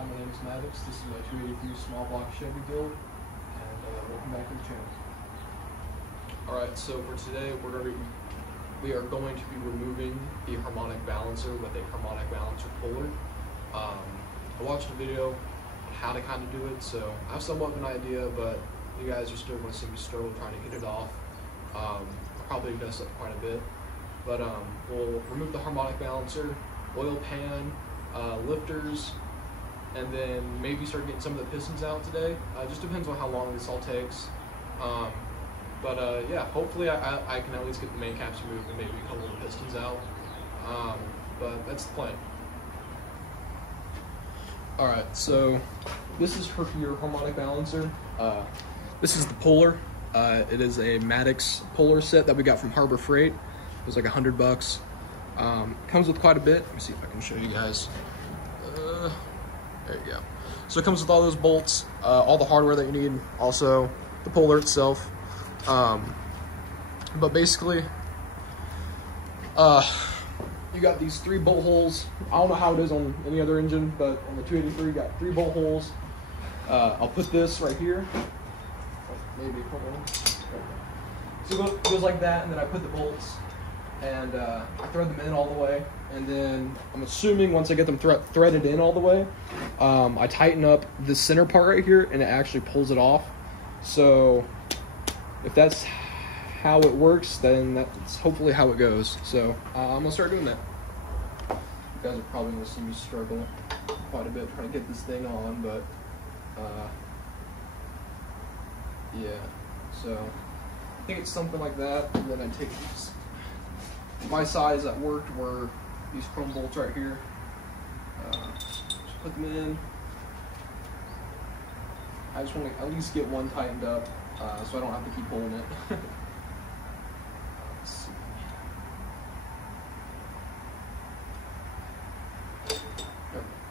Hi, my name is Maddox. This is my 283 small block Chevy build, and welcome back to the channel. Alright, so for today we are going to be removing the harmonic balancer with a harmonic balancer puller. I watched a video on how to kind of do it, so I have somewhat of an idea, but you guys are still going to see me struggle trying to get it off. I'll probably mess up quite a bit, but we'll remove the harmonic balancer, oil pan, lifters, and then maybe start getting some of the pistons out today. Just depends on how long this all takes. Yeah, hopefully I can at least get the main caps removed and maybe a couple of the pistons out. But that's the plan. Alright, so this is for your harmonic balancer. This is the puller. It is a Maddox puller set that we got from Harbor Freight. It was like $100. Comes with quite a bit. Let me see if I can show you guys. There you go. So it comes with all those bolts, all the hardware that you need, also the puller itself. But basically, you got these 3 bolt holes. I don't know how it is on any other engine, but on the 283, you got 3 bolt holes. I'll put this right here. Maybe, hold on. So it goes like that, and then I put the bolts, and I thread them in all the way. And then I'm assuming once I get them threaded in all the way, I tighten up the center part right here, and it actually pulls it off. So if that's how it works, then that's hopefully how it goes. So I'm gonna start doing that. You guys are probably gonna see me struggle quite a bit trying to get this thing on, but yeah. So I think it's something like that, and then I take these. My size that worked were these chrome bolts right here. Just put them in. I just want to at least get one tightened up, so I don't have to keep pulling it. Let's see.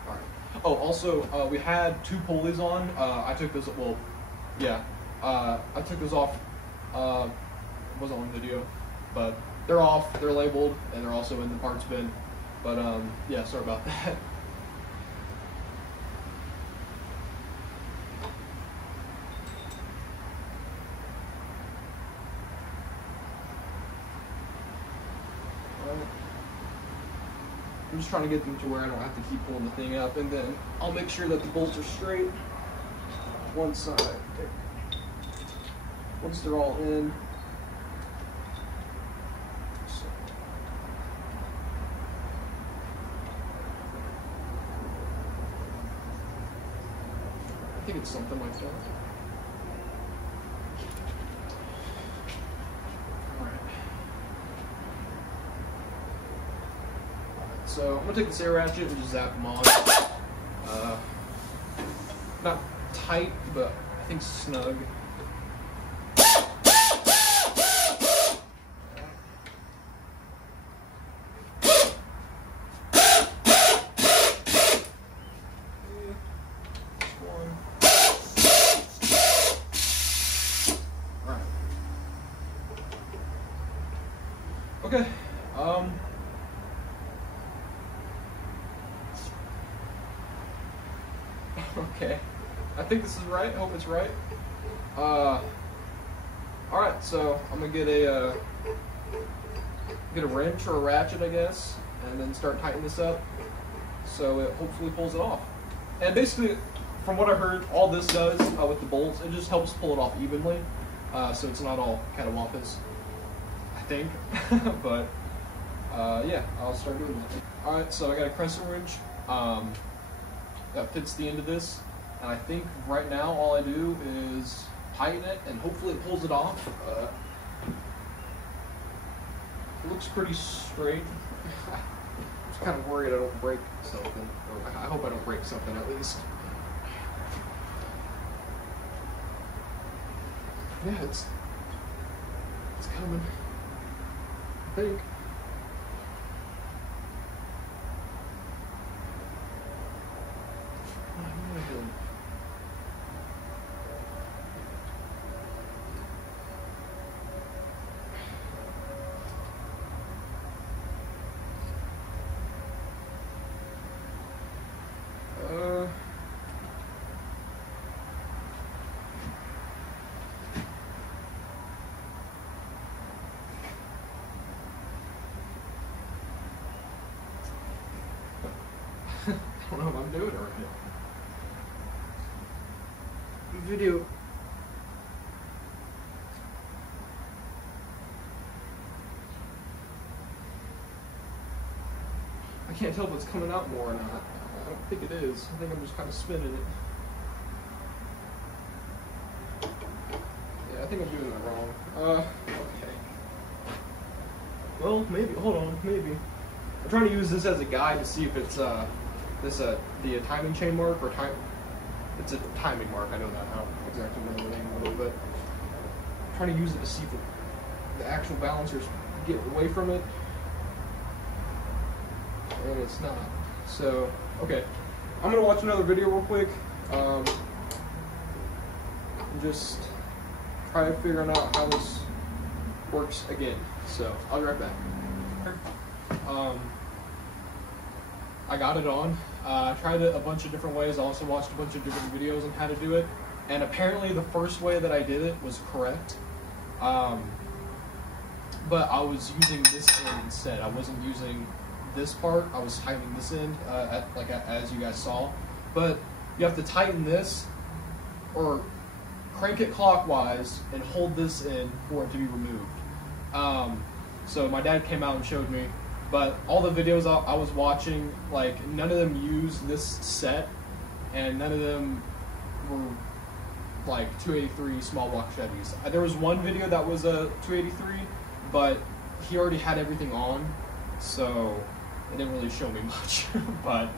All right. Oh, also, we had 2 pulleys on. I took those. Well, yeah. I took those off. Wasn't on video, but they're off. They're labeled, and they're also in the parts bin. But yeah, sorry about that. I'm just trying to get them to where I don't have to keep pulling the thing up, and then I'll make sure that the bolts are straight. Once they're all in. I think it's something like that. So I'm gonna take this air ratchet and just zap them on. Not tight, but I think snug. Okay. Okay. I think this is right. Hope it's right. Alright, so I'm gonna get a wrench or a ratchet, I guess, and then start tightening this up so it hopefully pulls it off. And basically, from what I heard, all this does with the bolts, it just helps pull it off evenly, so it's not all catawampus, I think. But yeah, I'll start doing that. Alright, so I got a crescent wrench that fits the end of this, and I think right now all I do is tighten it and hopefully it pulls it off. It looks pretty straight. I'm just kind of worried I don't break something, or I hope I don't break something at least. Yeah, it's coming, I think. I don't know if I'm doing it right. Video. I can't tell if it's coming out more or not. I don't think it is. I think I'm just kind of spinning it. Yeah, I think I'm doing that wrong. Okay. Well, maybe. Hold on. Maybe. I'm trying to use this as a guide to see if it's the timing chain mark or time. It's a timing mark. I know that. I don't exactly know the name of it, but I'm trying to use it to see if the actual balancers get away from it. And it's not. So, okay. I'm gonna watch another video real quick. And just try figuring out how this works again. So, I'll be right back. I got it on. I tried it a bunch of different ways. I also watched a bunch of different videos on how to do it. And apparently the first way that I did it was correct. But I was using this end instead. I wasn't using this part. I was tightening this end, as you guys saw. But you have to tighten this, or crank it clockwise, and hold this in for it to be removed. So my dad came out and showed me. But all the videos I was watching, like, none of them used this set, and none of them were, like, 283 small block Chevys. There was one video that was a 283, but he already had everything on, so it didn't really show me much. But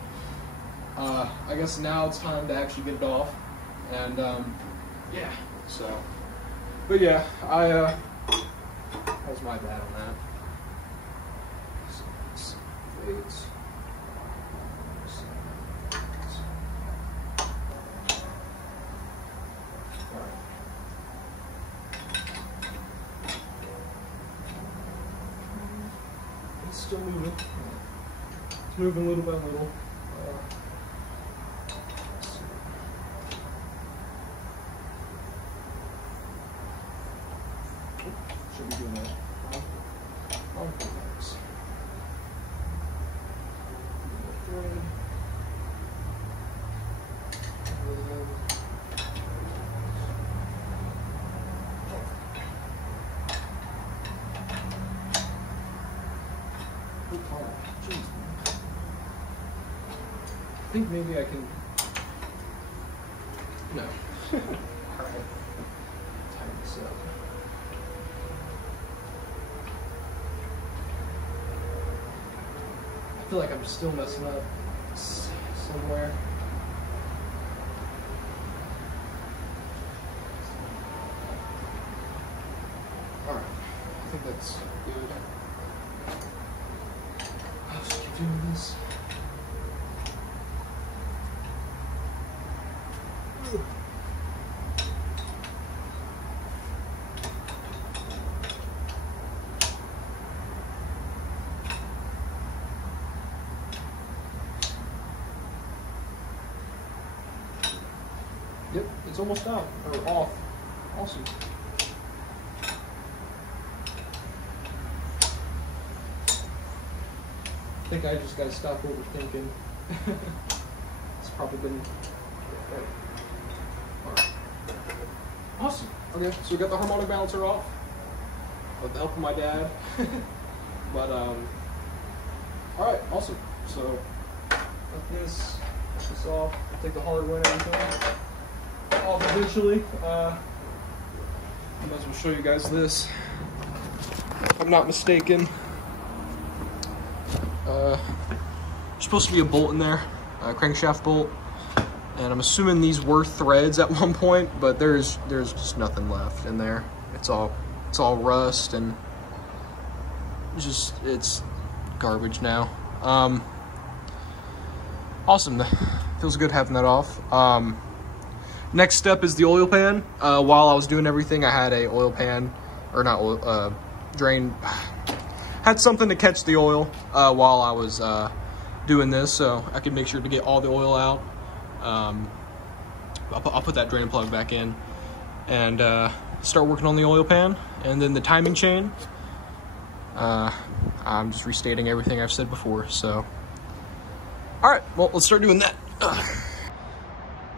I guess now it's time to actually get it off, and yeah, so. But yeah, that was my bad on that. It's still moving. It's moving little by little. Should be doing that. I think maybe I can. No. Alright. Tighten this up. I feel like I'm still messing up somewhere. Alright. I think that's good. I'll just keep doing this. Yep, it's almost out, or off. Awesome. I think I just gotta stop overthinking. It's probably been. Alright. Awesome. Okay, so we got the harmonic balancer off with the help of my dad. But alright, awesome. So let this off. I'll take the hard way and everything off eventually. I might as well show you guys this. If I'm not mistaken. There's supposed to be a bolt in there, a crankshaft bolt, and I'm assuming these were threads at one point, but there's just nothing left in there. It's all rust, and it's garbage now. Awesome, feels good having that off. Next step is the oil pan. While I was doing everything, I had a oil pan, or not oil, drain. Had something to catch the oil while I was doing this, so I could make sure to get all the oil out. I'll put that drain plug back in and start working on the oil pan. And then the timing chain, I'm just restating everything I've said before. So All right, well, let's start doing that.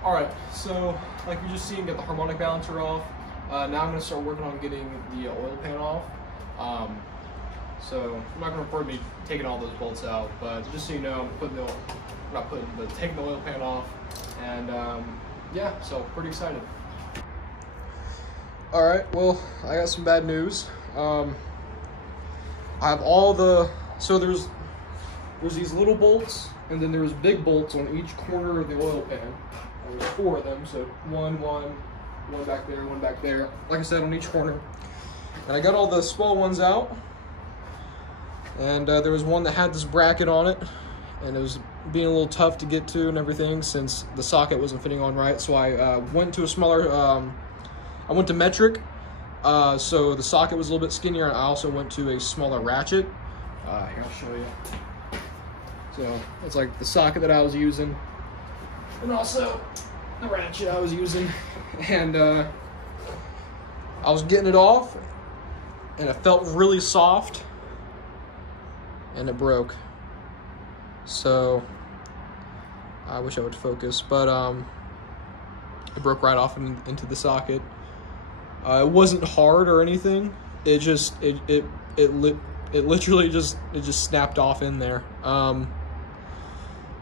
All right, so like you just seen, get the harmonic balancer off. Now I'm gonna start working on getting the oil pan off. So I'm not gonna report me taking all those bolts out, but just so you know, I'm taking the oil pan off, and yeah, so pretty excited. All right, well, I got some bad news. I have all the, so there's these little bolts, and then there's big bolts on each corner of the oil pan. There's 4 of them, so one back there, one back there. Like I said, on each corner. And I got all the small ones out, and there was one that had this bracket on it, and it was being a little tough to get to and everything since the socket wasn't fitting on right. So I went to a smaller, I went to metric, so the socket was a little bit skinnier, and I also went to a smaller ratchet. Here, I'll show you. So it's like the socket that I was using, and also the ratchet I was using, and I was getting it off, and it felt really soft, and it broke. So I wish I would focus, but it broke right off into the socket. It wasn't hard or anything. It just it literally just snapped off in there.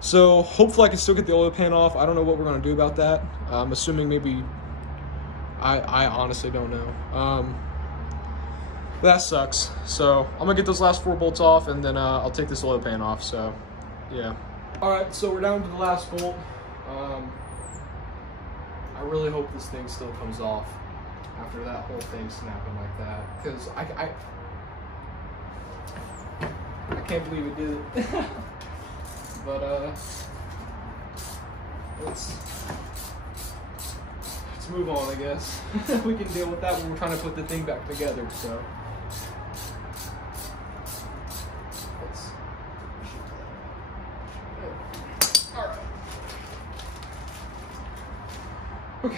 So hopefully I can still get the oil pan off. I don't know what we're gonna do about that. I'm assuming maybe, I honestly don't know. That sucks. So I'm gonna get those last 4 bolts off, and then I'll take this oil pan off. So yeah. All right, so we're down to the last bolt. I really hope this thing still comes off after that whole thing snapping like that, because I can't believe it did it. But let's move on, I guess. We can deal with that when we're trying to put the thing back together. So all right. Okay.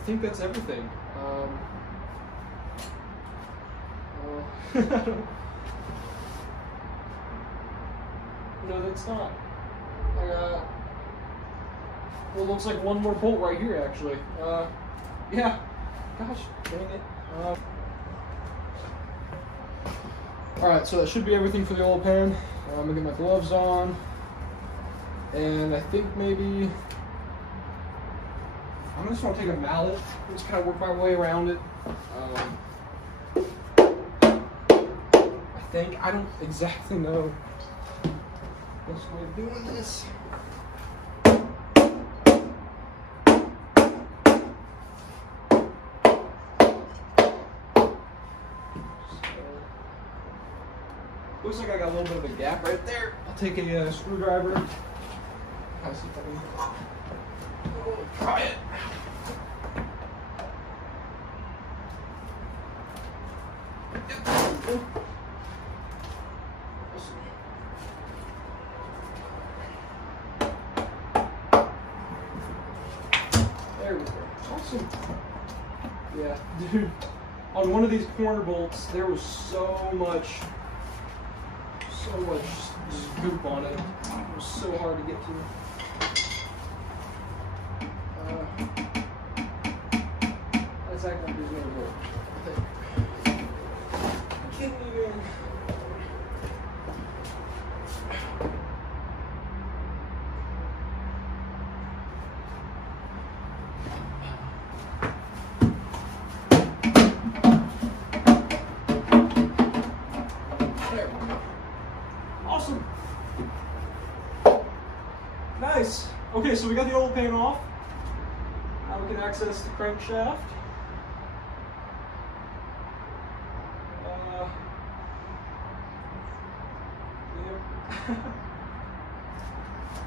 I think that's everything. No, that's not. I got, well, it looks like one more bolt right here, actually. Yeah. Gosh, dang it. All right, so that should be everything for the oil pan. I'm gonna get my gloves on, and I think maybe I'm just gonna take a mallet and just kind of work my way around it. I don't exactly know the best way of doing this. Looks like I got a little bit of a gap right there. I'll take a screwdriver. I'll see if I can try it. There we go. Awesome. Yeah, dude. On one of these corner bolts, there was so much just goop on it. It was so hard to get to. That's acting like there's no bolt, I think. Can't even. Awesome. Nice. Okay, so we got the oil pan off. Now we can access the crankshaft.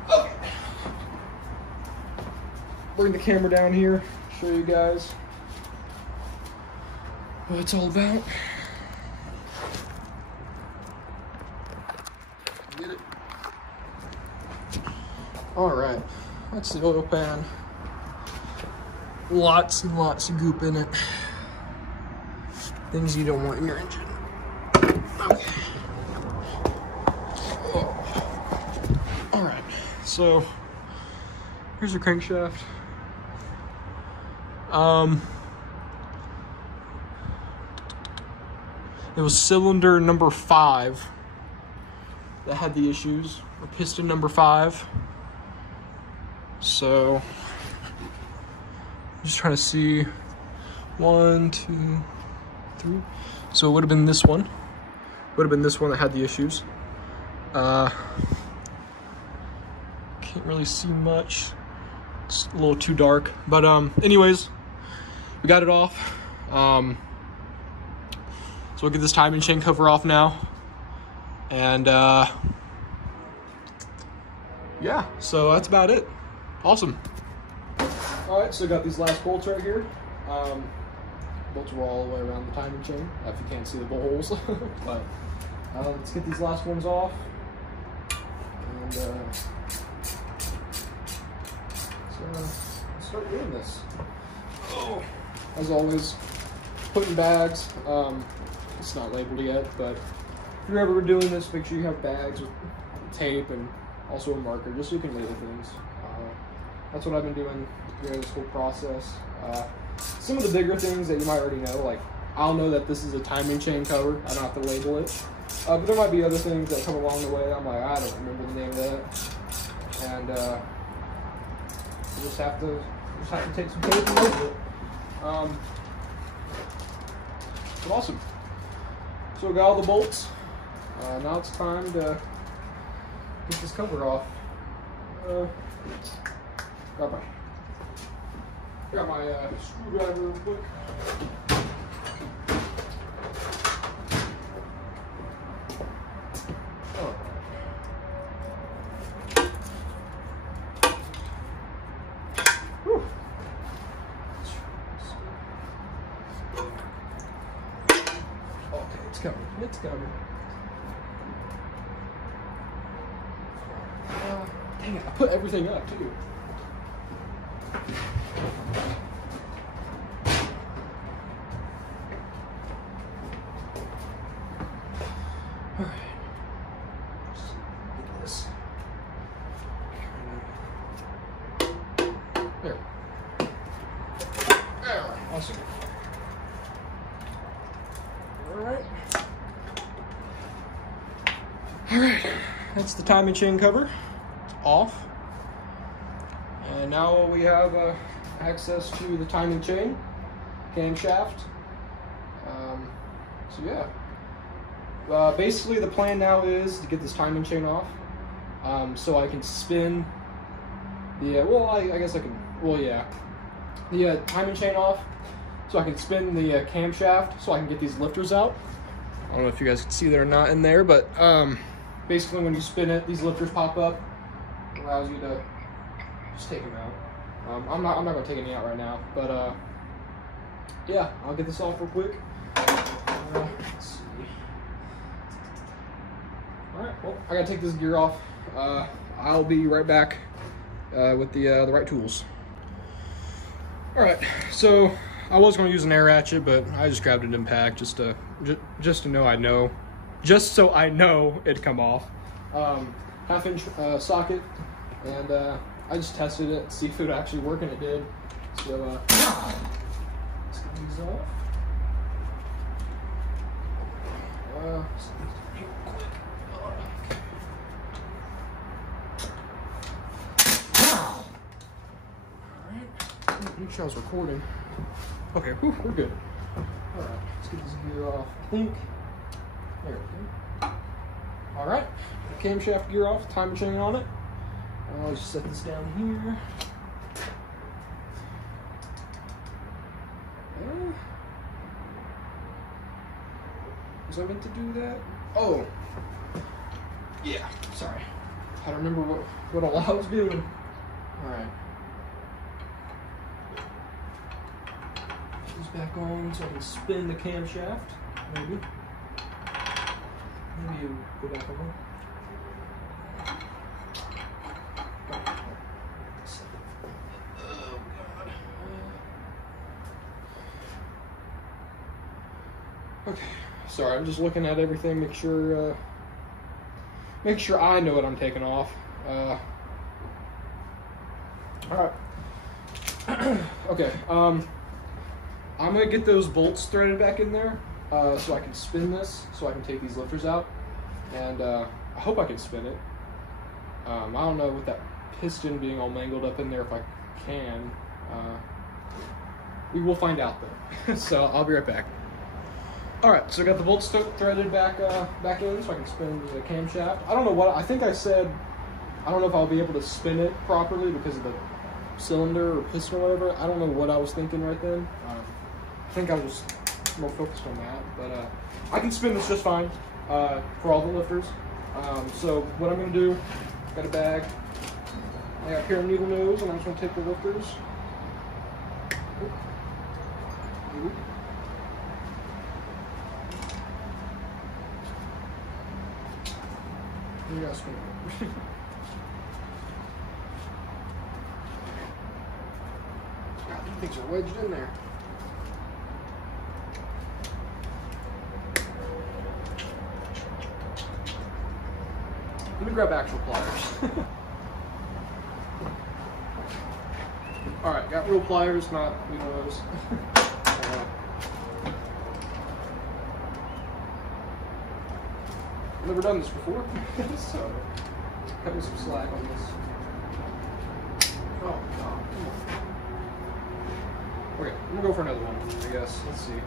Okay. Bring the camera down here, show you guys what it's all about. Get it. All right, that's the oil pan. Lots and lots of goop in it. Things you don't want in your engine. Okay. Oh. All right, so here's your crankshaft. It was cylinder number 5 that had the issues, or piston number 5. So, just trying to see 1, 2, 3. So it would have been this one. Would have been this one that had the issues. Can't really see much. It's a little too dark. But anyways, we got it off. So we'll get this timing chain cover off now. And yeah, so that's about it. Awesome. All right, so got these last bolts right here. Bolts were all the way around the timing chain, if you can't see the bolt holes. But let's get these last ones off. And let's start doing this. Oh, as always, put in bags. It's not labeled yet, but if you're ever doing this, make sure you have bags with tape and also a marker, just so you can label things. That's what I've been doing through this whole process. Some of the bigger things that you might already know, like I'll know that this is a timing chain cover. I don't have to label it. But there might be other things that come along the way. I'm like, I don't remember the name of that. And you just have to take some tape and label it. But awesome. So we got all the bolts. Now it's time to get this cover off. Got my screwdriver real quick. Oh. Whew. Okay, it's coming. It's coming. Dang it, I put everything up too. Alright. Look at this. There. Awesome. Alright. Alright. That's the timing chain cover. It's off. And now we have access to the timing chain, camshaft. So yeah. Basically the plan now is to get this timing chain off, so I can spin the, I guess I can, the timing chain off, so I can spin the camshaft, so I can get these lifters out. I don't know if you guys can see that or not in there, but basically when you spin it, these lifters pop up, allows you to just take them out. I'm not gonna take any out right now, but yeah, I'll get this off real quick. Let's see. Alright, well, I gotta take this gear off. I'll be right back with the right tools. Alright, so I was gonna use an air ratchet, but I just grabbed an impact just to know just so I know it'd come off. 1/2 inch socket, and I just tested it to see if it would actually work, and it did. So let's get these off. Make sure I was recording. Okay, whew, we're good. Alright, let's get this gear off. I think. There we go. Alright, camshaft gear off, timing chain on it. I'll just set this down here. Was I meant to do that? Oh, yeah, sorry. I don't remember what all I was doing. Alright. Back on so I can spin the camshaft. Maybe you go back on. Okay, sorry, I'm just looking at everything, make sure I know what I'm taking off. All right. Okay. I'm gonna get those bolts threaded back in there, so I can spin this, so I can take these lifters out, and I hope I can spin it. I don't know with that piston being all mangled up in there if I can. We will find out though. So I'll be right back. All right, so I got the bolts threaded back in, so I can spin the camshaft. I don't know what I think I said. I don't know if I'll be able to spin it properly because of the cylinder or piston or whatever. I don't know what I was thinking right then. I think I was more focused on that, but I can spin this just fine for all the lifters. So what I'm gonna do, got a bag. I got a pair of needle nose, and I'm just gonna take the lifters. You gotta spin it. God, these things are wedged in there. Let me grab actual pliers. All right, got real pliers, not those. Never done this before, so cut me some slack on this. Oh God, come on. Okay, I'm gonna go for another one, I guess. Let's see.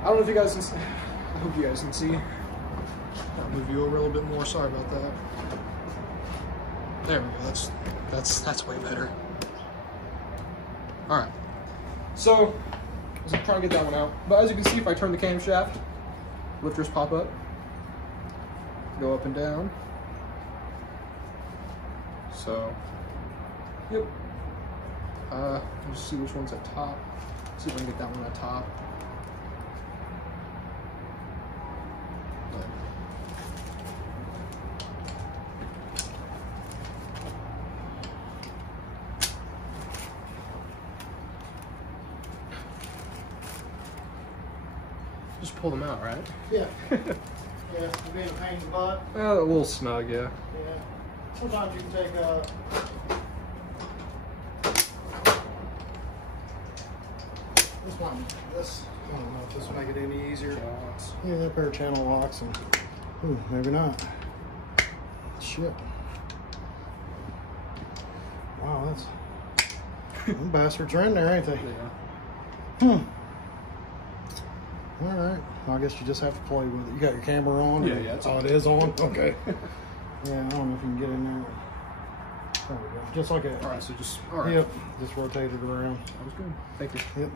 I don't know if you guys can see. I hope you guys can see. I'll move you over a little bit more. Sorry about that. There we go. That's way better. All right. So I'm trying to get that one out. But as you can see, if I turn the camshaft, lifters pop up, go up and down. So, yep. Let's see which one's at top. See if I can get that one at top. Just pull them out, right? Yeah. Yeah, you're being a pain in the butt. A little snug, yeah. Yeah. Sometimes you can take this one. I don't know if this will make it any easier. Yeah, that pair of channel locks and ooh, maybe not. Shit. Wow, that's them bastards are in there, ain't they? Yeah. All right. Well, I guess you just have to play with it. You got your camera on? Yeah, yeah. Oh, it is on? Okay. Yeah, I don't know if you can get in there. There we go. Just like that. All right, so just, all right. Yep. Just rotate it around. That was good. Thank you. Yep.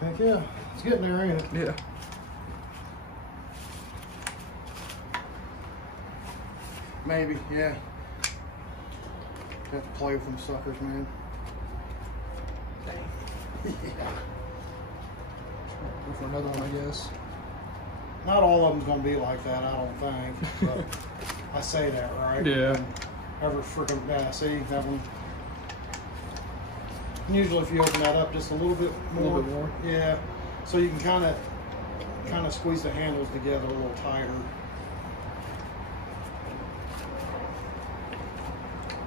Heck yeah. It's getting there, ain't it? Yeah. Maybe, yeah. Have to play with them suckers, man. Yeah. Go for another one, I guess. Not all of them's gonna be like that, I don't think. But I say that, right? Yeah. Ever freaking, yeah, see that one. Usually if you open that up just a little bit more. Yeah. So you can kind of squeeze the handles together a little tighter.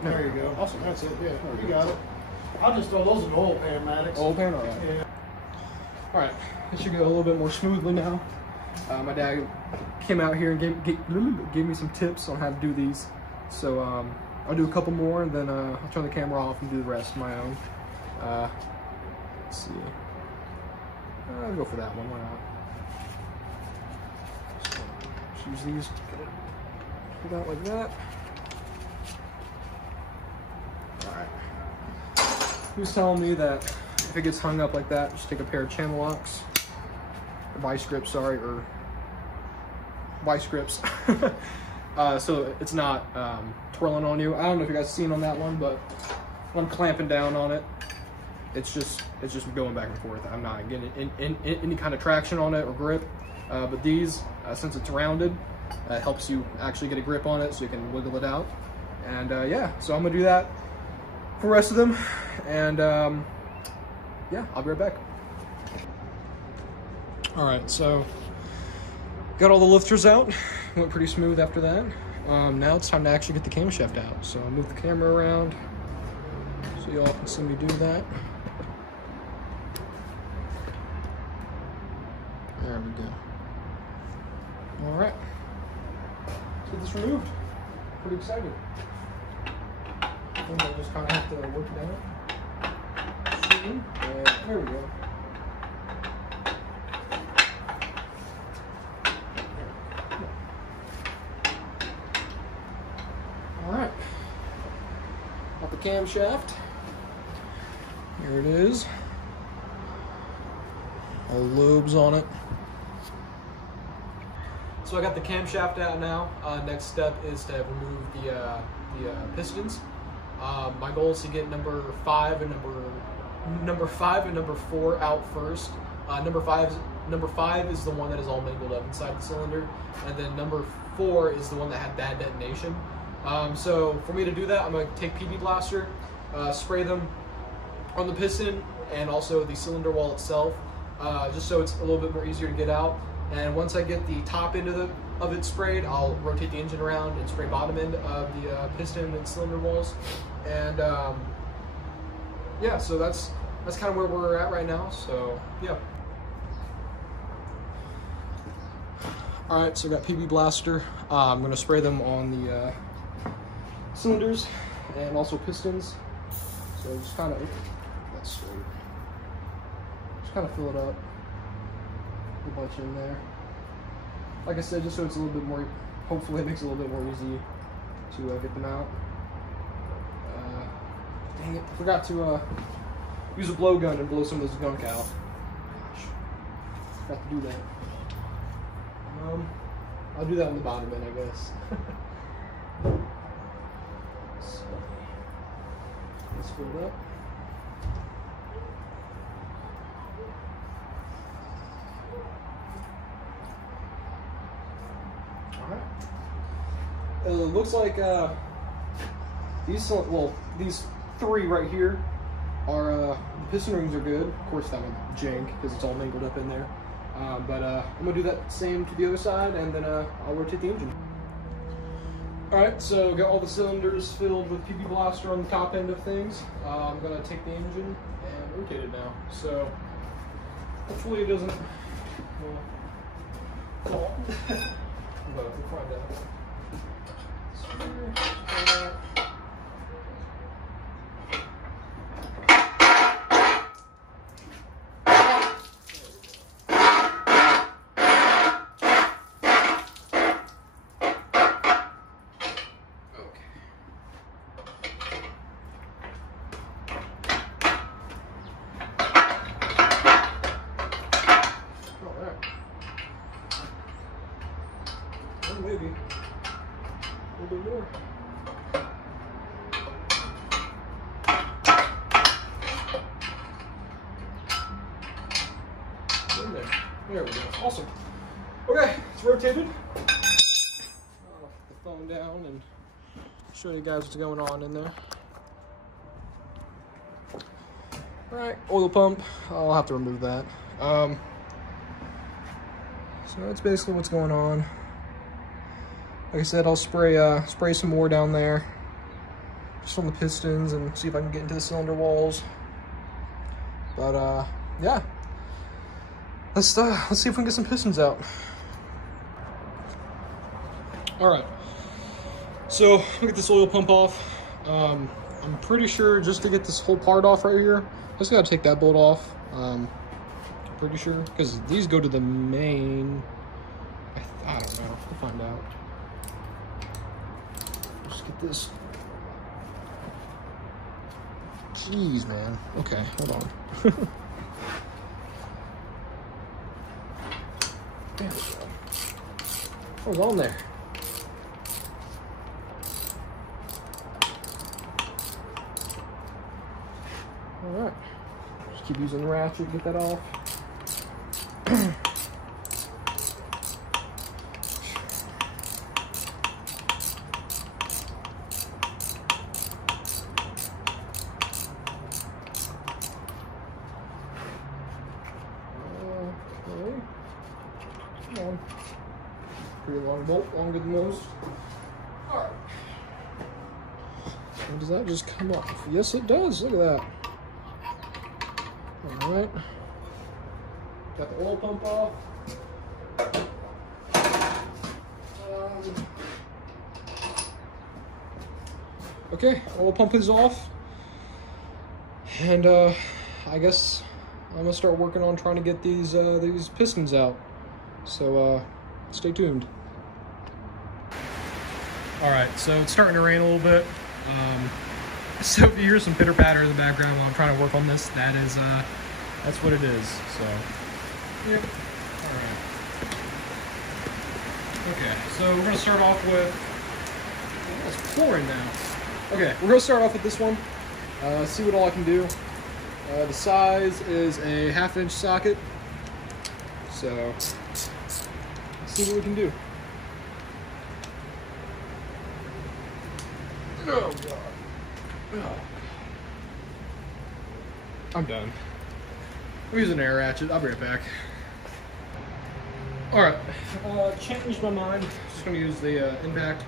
There you go. Awesome. That's it, yeah. You got it. I'll just throw those in the oil pan, Maddox. Oil pan, all right. Yeah. All right, it should go a little bit more smoothly now. My dad came out here and gave me some tips on how to do these. So I'll do a couple more, and then I'll turn the camera off and do the rest of my own. Let's see. I'll go for that one. Why not? Just use these. Put it out like that. All right. He was telling me that if it gets hung up like that, just take a pair of channel locks, or vice grips, sorry, or vice grips, so it's not twirling on you. I don't know if you guys have seen on that one, but when I'm clamping down on it, it's just going back and forth. I'm not getting any kind of traction on it or grip. But these, since it's rounded, it helps you actually get a grip on it, so you can wiggle it out. And yeah, so I'm gonna do that for the rest of them, and yeah, I'll be right back. All right, so got all the lifters out. Went pretty smooth after that. Now it's time to actually get the camshaft out. So I'll move the camera around so y'all can see me do that. There we go. All right, let's get this removed. Pretty excited. I think I'll just kind of have to work it out. And there we go. All right, got the camshaft. Here it is. All lobes on it. So I got the camshaft out now. Next step is to remove the pistons. My goal is to get number 5 and number 4 out first. Number five is the one that is all mangled up inside the cylinder, and then number 4 is the one that had bad detonation. So for me to do that, I'm going to take PB Blaster, spray them on the piston and also the cylinder wall itself, just so it's a little bit more easier to get out. And once I get the top end of it sprayed, I'll rotate the engine around and spray bottom end of the piston and cylinder walls. And yeah, so that's kind of where we're at right now. So yeah. All right, so I got PB Blaster. I'm going to spray them on the cylinders and also pistons. So just kind of that's straight. Just kind of fill it up. A bunch in there. Like I said, just so it's a little bit more, hopefully it makes it a little bit more easy to get them out. Dang it, I forgot to use a blowgun and blow some of this gunk out. Gosh, forgot to do that. I'll do that on the bottom end, I guess. So, let's fill it up. It looks like these 3 right here are the piston rings are good. Of course, that one jank because it's all mangled up in there. But I'm gonna do that same to the other side, and then I'll rotate the engine. All right, so got all the cylinders filled with PB Blaster on the top end of things. I'm gonna take the engine and rotate it now. So hopefully it doesn't fall. But we'll find out. Maybe a little bit more. In there. There we go. Awesome. Okay, it's rotated. I'll put the phone down and show you guys what's going on in there. Alright, oil pump. I'll have to remove that. So that's basically what's going on. Like I said, I'll spray some more down there, just on the pistons, and see if I can get into the cylinder walls. But yeah, let's see if we can get some pistons out. All right, so let me get this oil pump off. I'm pretty sure just to get this whole part off right here, I just gotta take that bolt off. I'm pretty sure because these go to the main. I don't know. We'll find out. Get this. Jeez, man. Okay, hold on. There we go. What was on there? Alright. Just keep using the ratchet to get that off. One bolt longer than most. All right. And does that just come off? Yes, it does. Look at that. All right. Got the oil pump off. Okay, oil pump is off. And I guess I'm gonna start working on trying to get these pistons out. So stay tuned. All right, so it's starting to rain a little bit. So if you hear some pitter patter in the background while I'm trying to work on this, that's what it is. So, yep. All right. Okay, so we're gonna start off with. Oh, it's pouring now. Okay, we're gonna start off with this one. See what all I can do. The size is a 1/2 inch socket. So, let's see what we can do. Oh God. Oh. I'm done. I'm using an air ratchet. I'll be right back. Alright. Changed my mind. Just gonna use the impact.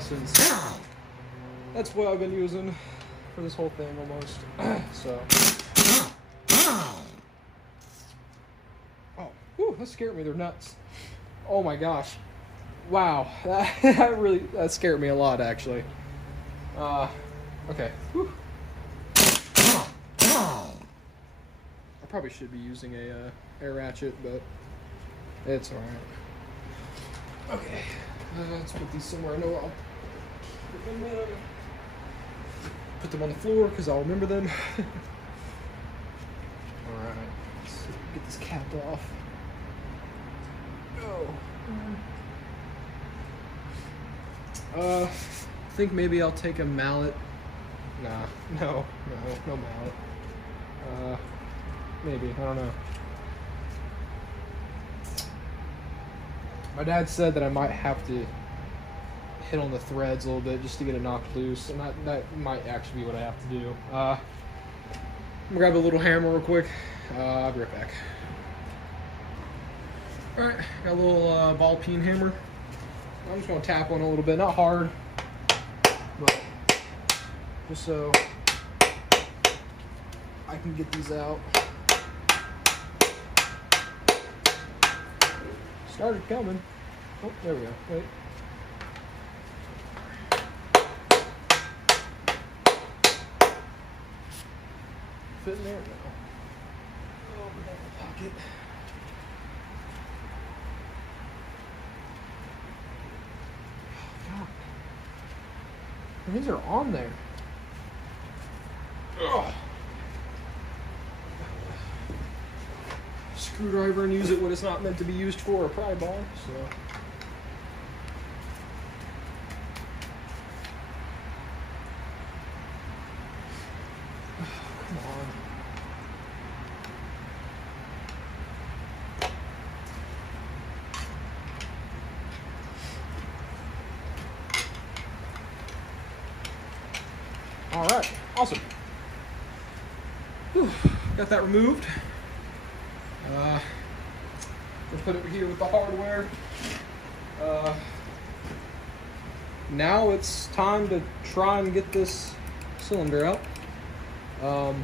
Since that's what I've been using for this whole thing almost. So. Oh, whew, that scared me. They're nuts. Oh my gosh. Wow. That scared me a lot actually. Okay. Whew. I probably should be using a air ratchet, but it's alright. Okay. Let's put these somewhere I know I'll put them on the floor because I'll remember them. Alright, let's get this capped off. I think maybe I'll take a mallet. Nah, no mallet. Maybe, I don't know. My dad said that I might have to hit on the threads a little bit just to get it knocked loose, and that might actually be what I have to do. I'm gonna grab a little hammer real quick. I'll be right back. Alright, got a little ball peen hammer. I'm just gonna tap on it a little bit, not hard, but just so I can get these out. Started coming. Oh, there we go. Wait. Fit in there now. Oh, we got the pocket. Oh, God. These are on there. Ugh. Screwdriver and use it when it's not meant to be used for, a pry bar. So. Come on. All right, awesome. Whew. Got that removed. We'll put it here with the hardware. Now it's time to try and get this cylinder out. I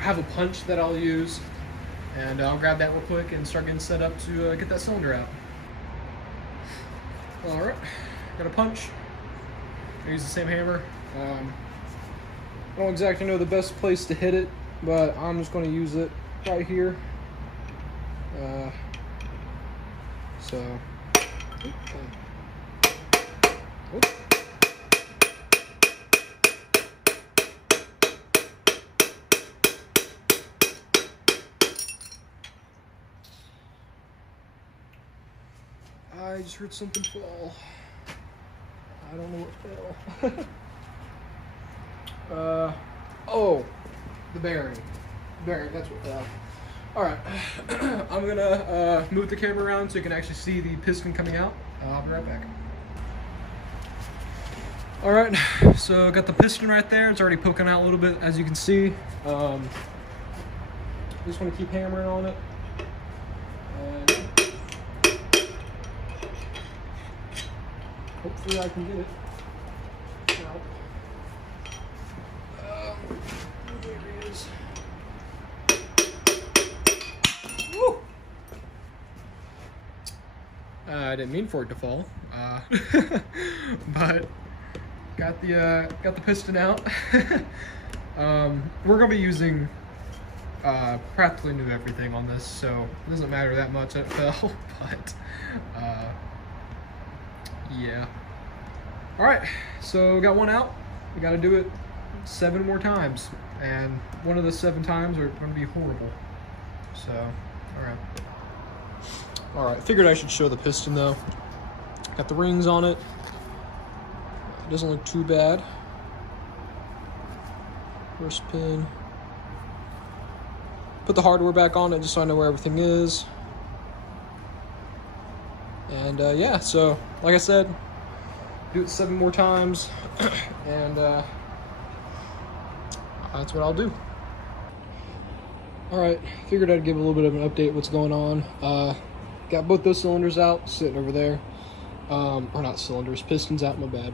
have a punch that I'll use, and I'll grab that real quick and start getting set up to get that cylinder out. All right, got a punch. I use the same hammer. I don't exactly know the best place to hit it, but I'm just going to use it right here. I just heard something fall. I don't know what fell. Oh, the bearing. That's what fell. Alright, I'm gonna move the camera around so you can actually see the piston coming out. I'll be right back. Alright, so got the piston right there. It's already poking out a little bit, as you can see. Just want to keep hammering on it. And hopefully I can get it out. There it is. Woo! I didn't mean for it to fall, but got the piston out. We're gonna be using practically new everything on this, so it doesn't matter that much that it fell, but yeah. All right, so got one out. We got to do it 7 more times, and one of the 7 times are going to be horrible. So, all right. Figured I should show the piston though. Got the rings on it. It doesn't look too bad. First pin. Put the hardware back on it just so I know where everything is. And yeah, so like I said, do it 7 more times, and that's what I'll do. All right, figured I'd give a little bit of an update what's going on. Got both those cylinders out, sitting over there. Or not cylinders, pistons out, my bad.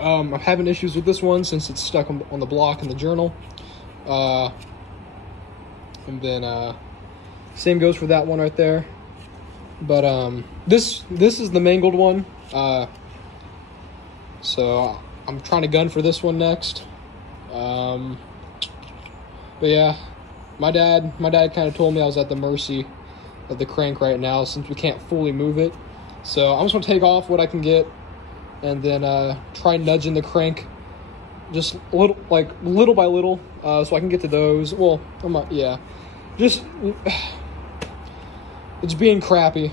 I'm having issues with this one since it's stuck on the block in the journal. And then same goes for that one right there. But this is the mangled one. So I'm trying to gun for this one next. But yeah, my dad kind of told me I was at the mercy of the crank right now since we can't fully move it. So I'm just gonna take off what I can get, and then try nudging the crank just little by little, so I can get to those. Well, just it's being crappy.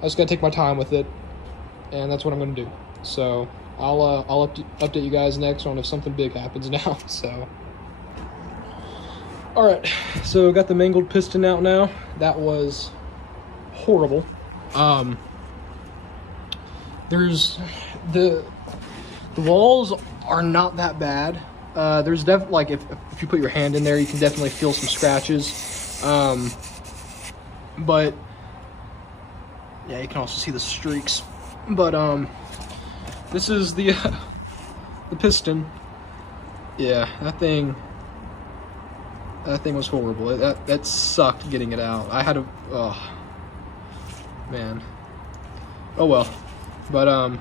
I just gotta take my time with it, and that's what I'm gonna do. So I'll update you guys next on if something big happens now. So all right, so got the mangled piston out now. That was horrible. There's the walls are not that bad. There's definitely, like, if you put your hand in there, you can definitely feel some scratches. But yeah, you can also see the streaks. But this is the piston. Yeah, that thing was horrible. That sucked getting it out. I had to, oh man. Oh well. But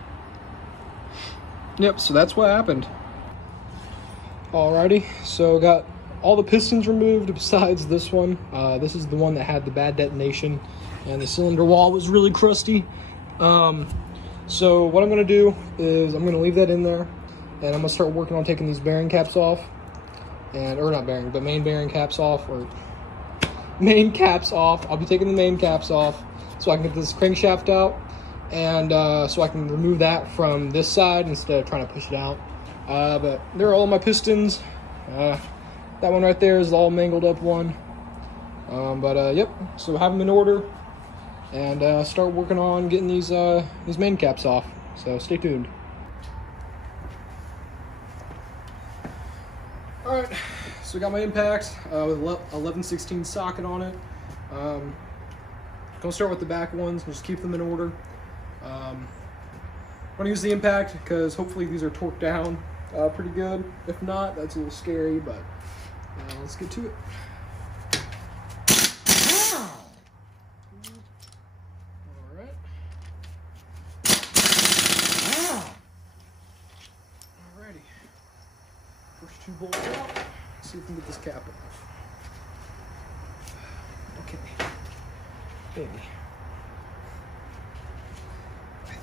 yep, so that's what happened. Alrighty, so got all the pistons removed besides this one. This is the one that had the bad detonation, and the cylinder wall was really crusty. So what I'm gonna do is I'm gonna leave that in there, and I'm gonna start working on taking these bearing caps off, or not bearing, but main bearing caps off, or main caps off. I'll be taking the main caps off so I can get this crankshaft out, and so I can remove that from this side instead of trying to push it out. But there are all my pistons. That one right there is all mangled up one. Yep, so have them in order, and start working on getting these main caps off. So stay tuned. All right, so I got my impacts with 11/16 socket on it. Gonna start with the back ones and just keep them in order. I'm gonna use the impact because hopefully these are torqued down pretty good. If not, that's a little scary, but let's get to it. Alright. Alrighty. First 2 bolts out. Let's see if we can get this cap off. Okay. Baby. I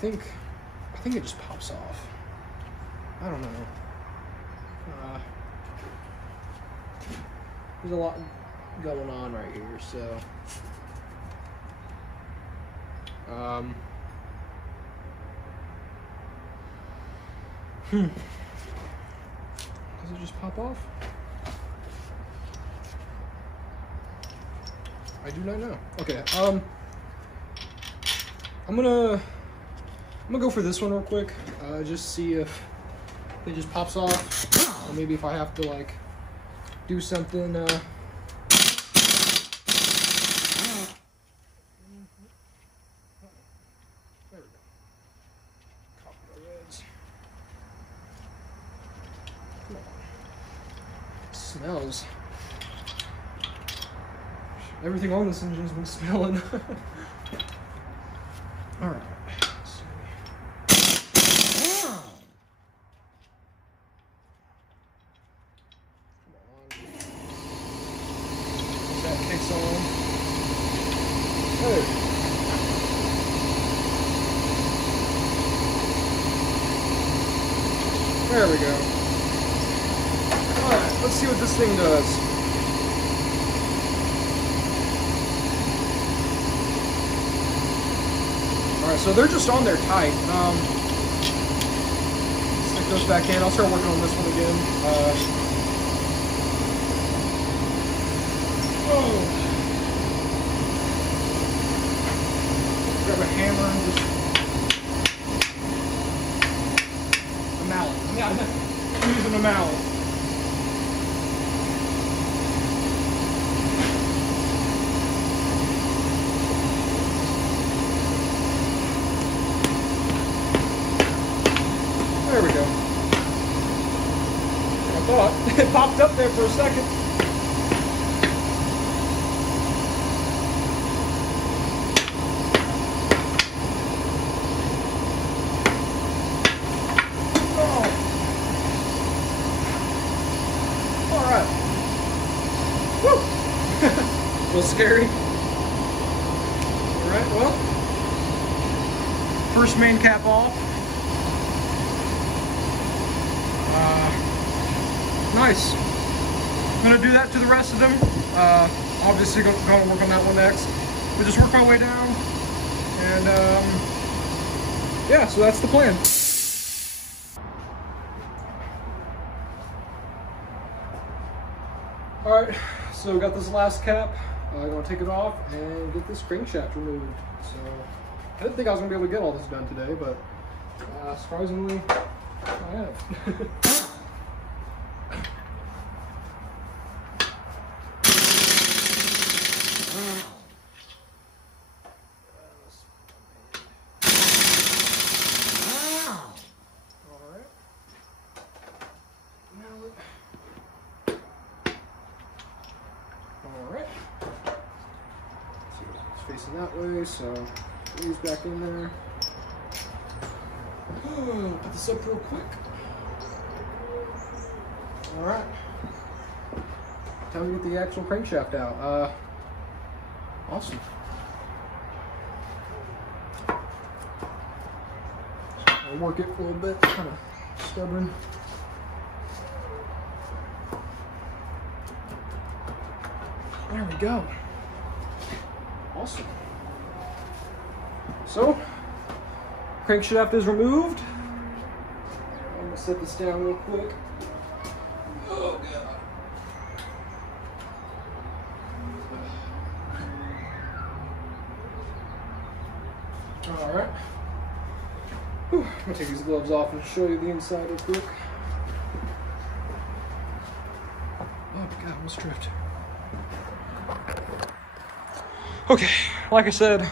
think it just pops off. I don't know. There's a lot going on right here, so does it just pop off? I do not know. Okay, I'm gonna go for this one real quick. Just see if it just pops off, or maybe if I have to like do something. There we go. smells. Everything on this engine's been smelling. All right. That kicks on. Hey. There we go. Alright, let's see what this thing does. Alright, so they're just on there tight. Stick those back in. I'll start working on this one again. Grab a hammer and just a mallet. Yeah, I'm using a mallet. There we go. I thought it popped up there for a second. A little scary. Alright, well, first main cap off. Nice. I'm going to do that to the rest of them. Obviously going to work on that one next. But just work my way down. And yeah, so that's the plan. Alright, so we got this last cap. I'm going to take it off and get this crankshaft removed. So I didn't think I was going to be able to get all this done today, but surprisingly, I have. Facing that way, so these back in there. Put this up real quick. All right, time to get the actual crankshaft out. Awesome. I'll work it for a little bit, kind of stubborn. There we go. Awesome. So, crankshaft is removed. I'm gonna set this down real quick. Oh god. All right. Whew. I'm gonna take these gloves off and show you the inside real quick. Oh god, almost tripped. Okay, like I said,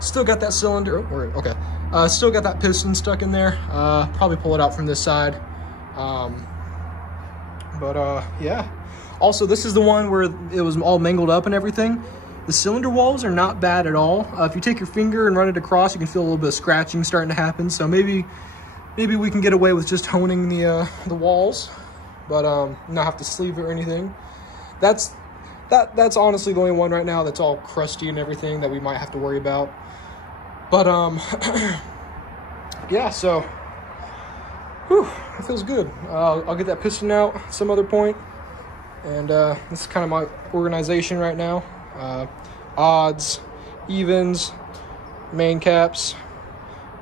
still got that cylinder, okay, still got that piston stuck in there. Probably pull it out from this side. Yeah. Also, this is the one where it was all mangled up and everything. The cylinder walls are not bad at all. If you take your finger and run it across, you can feel a little bit of scratching starting to happen. So maybe we can get away with just honing the walls, but not have to sleeve it or anything. That's honestly the only one right now that's all crusty and everything that we might have to worry about. But yeah, so whew, it feels good. I'll get that piston out at some other point. And this is kind of my organization right now. Odds, evens, main caps,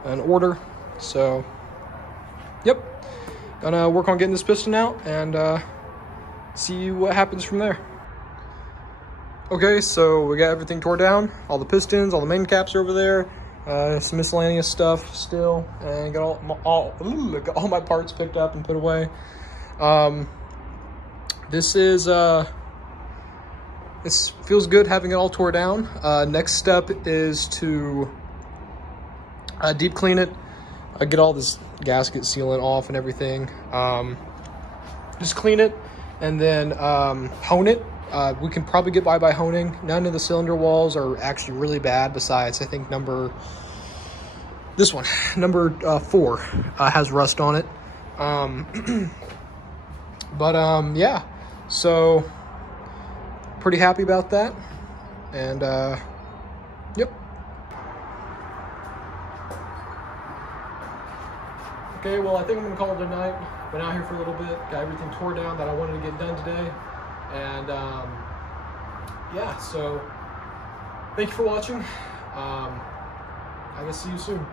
and order. So yep, gonna work on getting this piston out and see what happens from there. Okay, so we got everything tore down, all the pistons, all the main caps are over there, some miscellaneous stuff still, and got all my parts picked up and put away. This feels good having it all tore down. Next step is to deep clean it, get all this gasket sealant off and everything. Just clean it, and then hone it. We can probably get by honing. None of the cylinder walls are actually really bad, besides I think this one, number 4, has rust on it. Yeah, so pretty happy about that. And yep. Okay, well, I think I'm gonna call it a night. Been out here for a little bit, got everything tore down that I wanted to get done today. And yeah, so thank you for watching. I guess see you soon.